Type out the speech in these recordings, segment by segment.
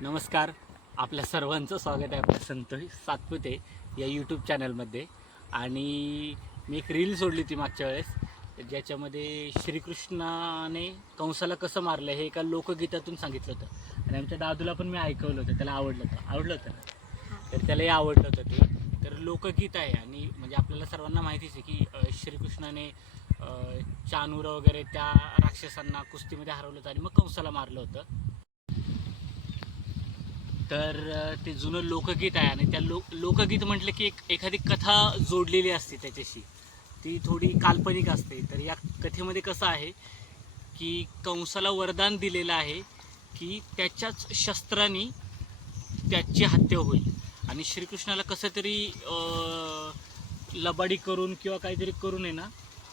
नमस्कार. आपल्या सर्वांचं स्वागत आहे आपल्या संतोष सातपुते या यूट्यूब चॅनलमध्ये आणि मी एक रील सोडली होती मागच्या वेळेस. ज्याच्यामध्ये श्रीकृष्णाने कंसाला कसं मारलं हे एका लोकगीतातून सांगितलं होतं. आणि आमच्या दादूला पण मी ऐकवलं होतं. त्याला आवडलं होतं. आवडलं होतं ना? तर त्यालाही आवडलं होतं ते. तर लोकगीत आहे आणि म्हणजे आपल्याला सर्वांना माहितीच आहे की श्रीकृष्णाने चानूर वगैरे त्या राक्षसांना कुस्तीमध्ये हरवलं होतं आणि मग कंसाला मारलं होतं. तर ते जुनं लोकगीत आहे आणि त्या लोक लोकगीत म्हटलं की एक एखादी कथा जोडलेली असते त्याच्याशी. ती थोडी काल्पनिक असते. तर या कथेमध्ये कसं आहे की कंसाला वरदान दिलेलं आहे की त्याच्याच शस्त्राने त्याची हत्या होईल. आणि श्रीकृष्णाला कसं तरी लबाडी करून किंवा काहीतरी करून आहे ना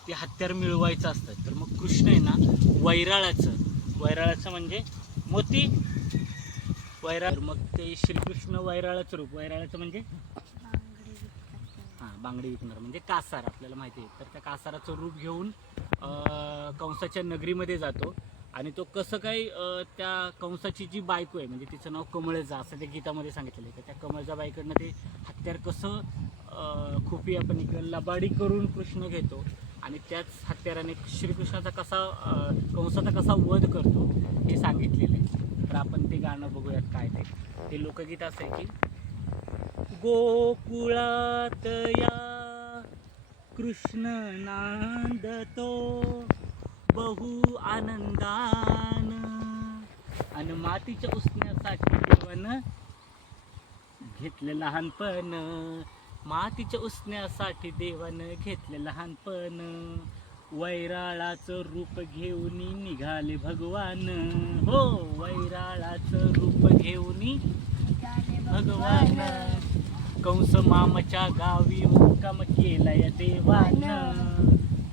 ते हत्यार मिळवायचं असतं. तर मग कृष्ण आहे ना वैराळाचं. वैराळाचं म्हणजे मोती वैराळ मग ते श्रीकृष्ण वैराळाचं रूप. वैराळाचं म्हणजे? हां बांगडी विकणार. म्हणजे कासार आपल्याला माहिती आहे. तर त्या कासाराचं रूप घेऊन कंसाच्या नगरीमध्ये जातो. आणि तो कसं काय त्या कंसाची जी बायको आहे म्हणजे तिचं नाव कमळजा असं त्या गीतामध्ये सांगितलेलं आहे. तर त्या कमळजा बाईकडनं ते हत्यार कसं अं, आपण इकडं लबाडी करून कृष्ण घेतो. आणि त्याच हत्याराने श्रीकृष्णाचा कसा कंसाचा कसा वध करतो हे सांगितलेलं आहे. तर आपण ते गाणं बघूयात काय ते. ते लोकगीत असायची की गोकुळात या कृष्ण नांदतो बहु आनंदान आणि मातीच्या उसण्यासाठी देवन घेतलं लहानपण मातीच्या उसण्यासाठी देवानं घेतलं लहानपण वैराळाचं रूप घेऊन निघाले भगवान. हो वैराळाचं रूप घेऊन भगवान. कंस मामाच्या गावी मुक्काम केलाय देवान.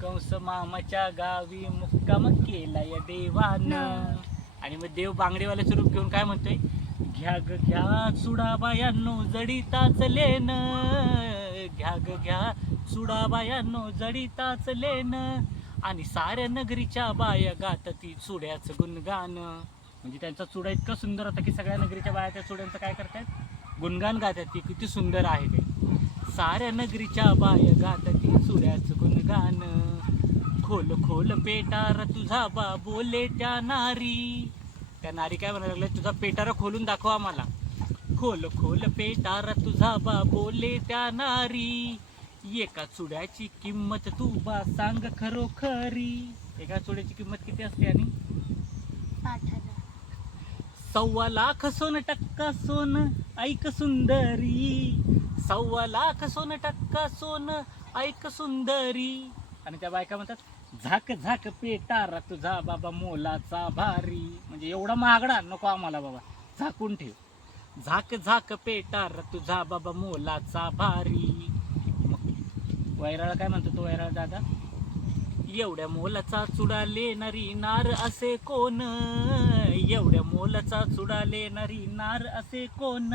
कंस मामाच्या गावी मुक्काम केलाय देवान. आणि मग देव बांगडेवाल्याचं रूप घेऊन काय म्हणतोय? घ्या ग घ्या चुडाबायांनो जडिताच लेन घ्या ग घ्या चुडाबायांनो जडीताच लेन आणि साऱ्या नगरीच्या बाया गात ती चुड्याच गुणगान. म्हणजे त्यांचा चुडा इतका सुंदर होता की सगळ्या नगरीच्या बाया त्या चुड्यांचं काय करतात गुणगान गातात ती किती सुंदर आहे ते. साऱ्या नगरीच्या बाया गात ती चुड्याच गुणगान. खोल खोल पेटार तुझा बा बोले त्या नारी. त्या नारी काय म्हणायला लागल्या? तुझा पेटारा खोलून दाखवा आम्हाला खोल खोल पेटार तुझा बा बोले त्या नारी. एका चुड्याची किंमत तू बा सांग खरोखरी. एका चुड्याची किंमत किती असते आणि? सव्वा लाख सोन टक्का सोन ऐक सुंदरी. सव्वा लाख सोन टक्का सोन ऐक सुंदरी. आणि त्या बायका म्हणतात झाक झाक पेटारा तुझा बाबा मोलाचा भारी. म्हणजे एवढा महागडा? नको आम्हाला बाबा. झाकून ठेव. झाक झाक पेटार तुझा बाबा मोलाचा भारी. वैराळ काय म्हणतो तो वैराळ दादा? एवढ्या मोलाचा चुडा लेणारी नार असे कोण? एवढ्या मोलाचा चुडा लेणारी नार असे कोण?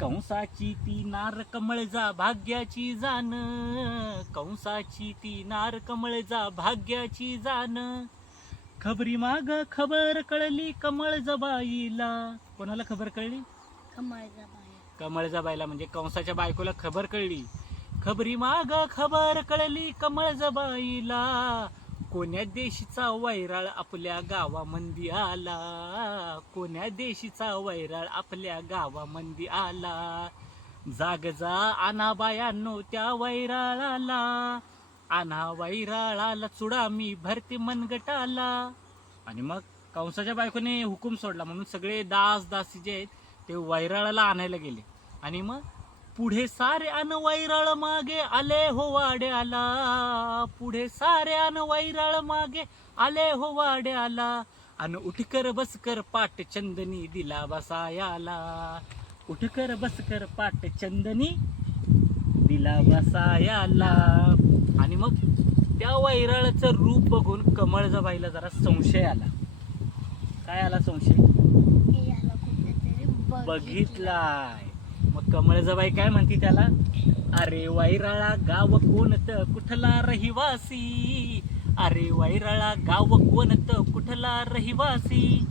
कंसाची ती नार कमळजा भाग्याची जाण. कंसाची ती नार कमळजा भाग्याची जाण. खबरी माग खबर कळली कमळ जबाईला कोणाला खबर कळली? कमळजाबाईला म्हणजे कंसाच्या बायकोला खबर कळली. खबरी माग खबर कळली कमळजाबाईला कोण्या देशीचा वैराळ आपल्या गावामंदी आला? कोण्या देशीचा वैराळ आपल्या गावामंदी आला? जाग जा आना बायांनो त्या वैराळाला. आना वैराळाला चुडा मी भरते मनगटाला. आणि मग कंसाच्या बायकोने हुकूम सोडला. म्हणून सगळे दास दासी जे आहेत ते वैराळाला आणायला गेले. आणि मग पुढे सारे अन वैराळ मागे आले हो वाड्याला. पुढे सारे अन वैराळ मागे आले हो वाड्याला. अन उठकर बसकर पाट चंदनी दिला बसायाला. उठकर बसकर पाट चंदनी दिला बसायाला. आणि मग त्या वैराळाचं रूप बघून कमळजाबाईला जरा संशय आला. काय आला संशय? बघितलाय. मग कमळजाबाई काय म्हणती त्याला? अरे वैराळा गाव कोणतं? कुठला रहिवासी? अरे वैरळा गाव कोणत? कुठला रहिवासी?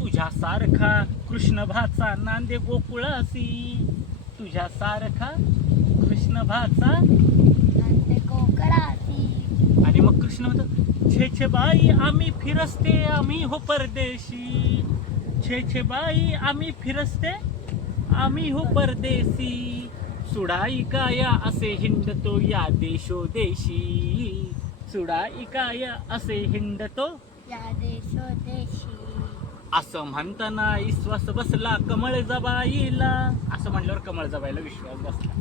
तुझ्यासारखा कृष्ण भाचा नांदे गोकुळासी. तुझ्यासारखा कृष्ण भाचा नंद कोकणाची आणि मग कृष्ण म्हणतो छे छे बाई आम्ही फिरस्ते आम्ही हो परदेशी. छे छे बाई आम्ही फिरस्ते आम्ही हो परदेशी. सुडाई काया असे हिंडतो या देशोदेशी सुडाई काया असे हिंडतो या देशोदेशी असं म्हणताना विश्वास बसला कमळ जबाईला. असं म्हणल्यावर कमळ जबाईला विश्वास बसला.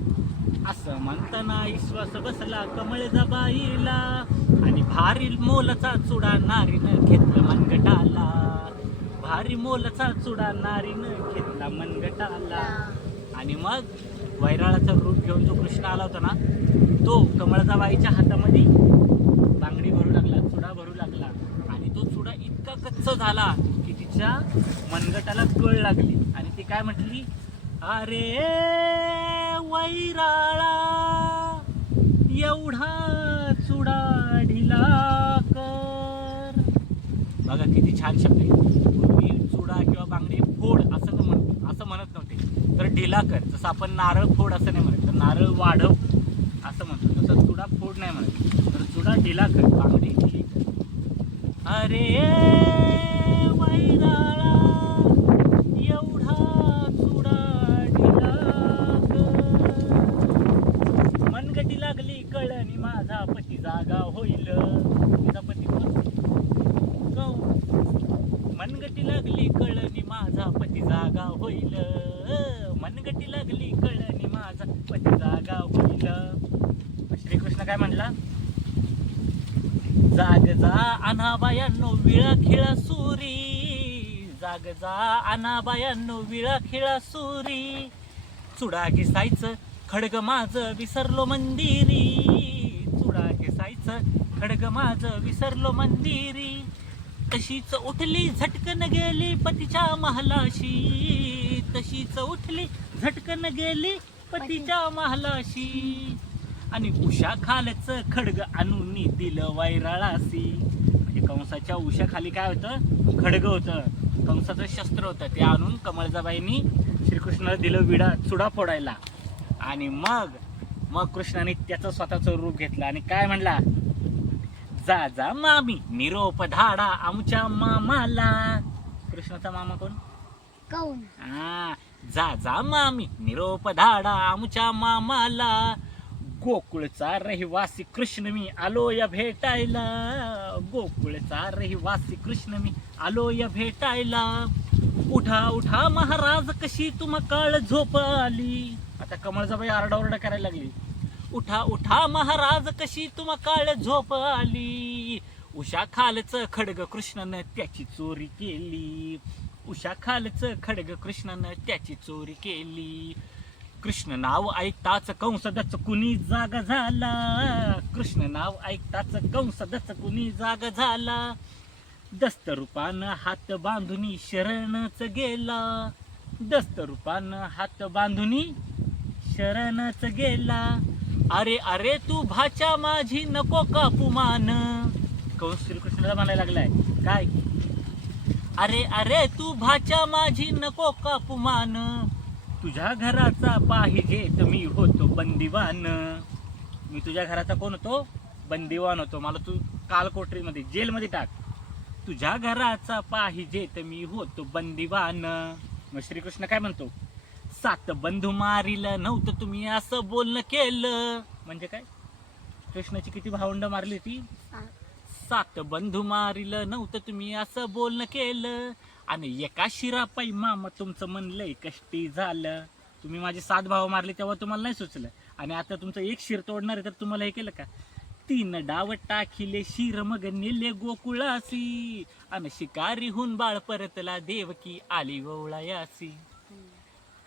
असं म्हणताना विश्वास बसला कमळ जबाईला. आणि भारी मोलचा चुडा नारीनं घेतला मनगटाला भारी मोलचा चुडा नारीनं घेतला मनगटाला. आणि मग वैराळाचं रूप घेऊन जो कृष्ण आला होता ना तो कमळजाबाईच्या हातामध्ये बांगडी भरू लागला चुडा भरू लागला. आणि तो चुडा इतका कच्चा झाला की तिच्या मनगटाला कळ लागली. आणि ती काय म्हटली? अरे वैराळा एवढा चुडा ढिला कर. बघा किती छान शब्द आहे पूर्वी चुडा किंवा बांगडी फोड असं न म्हण असं म्हणत नव्हते तर कर. जसं आपण नारळ फोड असं नाही म्हणत. तर नारळ वाढव असं म्हणतो. तसं चुडा फोड नाही म्हणत. तर चुडा ढिला कर. बांगडी ढिली कर. अरे वैराळा एवढा चुडा ढिला कर. मनगटी लागली कळणी माझा पती जागा होईल. तिचा पती मनगटी लागली कळणी माझा पती जागा होईल. मनगटी लागली कळणी माझा. पती जागा पहिलं श्रीकृष्ण काय म्हणला? जाग जा अनाबायांनो विळा खेळा सुरी. जाग जा अनाबायांनो विळा खेळा सुरी. चुडा घिसायचं खडग माझ विसरलो मंदिरी. चुडा घिसायचं खडग माझ विसरलो मंदिरी. तशीच उठली झटकन गेली पतीच्या महालाशी. तशीच उठली झटकन गेली पतीच्या महालाशी आणि उषा खालच खडग आणून दिलं वैराळासी म्हणजे कंसाच्या उषा खाली काय होतं? खडग होतं. कंसाचं शस्त्र होतं ते आणून कमळजाबाईंनी श्रीकृष्णाला दिलं विडा चुडा फोडायला. आणि मग मग कृष्णाने त्याचं स्वतःचं रूप घेतलं. आणि काय म्हणला? जा जा मामी निरोप धाडा आमच्या मामाला. कृष्णाचा मामा कोण? कौन? हा जा जा मामी निरोप धाडा आमच्या मामाला. गोकुळचा रहिवासी कृष्ण मी आलो या भेटायला. गोकुळचा रहिवासी कृष्ण मी आलो या भेटायला. उठा उठा महाराज कशी तुम काळ झोप आली आता कमळजाबाई आरडाओरडा करायला लागली. उठा उठा महाराज कशी तुम काळ झोप आली उषा खालच खडग कृष्णानं त्याची चोरी केली. उषा खालच खडग कृष्णानं त्याची चोरी केली. कृष्ण नाव ऐकताच कंसदच कुणी जाग झाला. कृष्ण नाव ऐकताच कंसदच कुणी जाग झाला. दस्तरूपानं हात बांधुनी शरणच गेला. दस्तरूपानं हात बांधुनी शरणच गेला. अरे अरे तू भाच्या माझी नको कापुमान कंस श्रीकृष्णाला म्हणायला लागलाय? काय? अरे अरे तू भाच्या माझी नको कापुमान तुझ्या घराचा पाहिजे तर मी होतो बंदिवान. मी तुझ्या घराचा कोण होतो? बंदिवान होतो. मला तू कालकोठरीमध्ये जेलमध्ये टाक. तुझ्या घराचा पाहिजे तर मी होतो बंदिवान. मग श्रीकृष्ण काय म्हणतो? सात बंधू मारिलं नव्हतं तुम्ही असं बोलणं केलं. म्हणजे काय? कृष्णाची किती भावंड मारली ती सात बंधू मारिलं नव्हतं तुम्ही असं बोलणं केलं. आणि एका शिरापाई मामा तुमचं म्हणलंय कष्टी झालं. तुम्ही माझे सात भाव मारले तेव्हा तुम्हाला नाही सुचलं. आणि आता तुमचं एक शिर तोडणार आहे तर तुम्हाला हे केलं का? तीन डाव टाकिले शिर मग नेले गोकुळासी. आणि शिकारीहून बाळ परतला देवकी आली ववळायासी.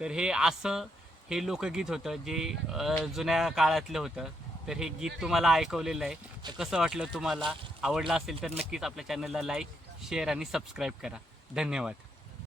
तर हे असं हे लोकगीत होतं जे जुन्या काळातलं होतं. तर हे गीत तुम्हाला ऐकवलेलं आहे. तर कसं वाटलं तुम्हाला? आवडलं असेल तर नक्कीच आपल्या चॅनलला लाईक शेअर आणि सबस्क्राईब करा. धन्यवाद.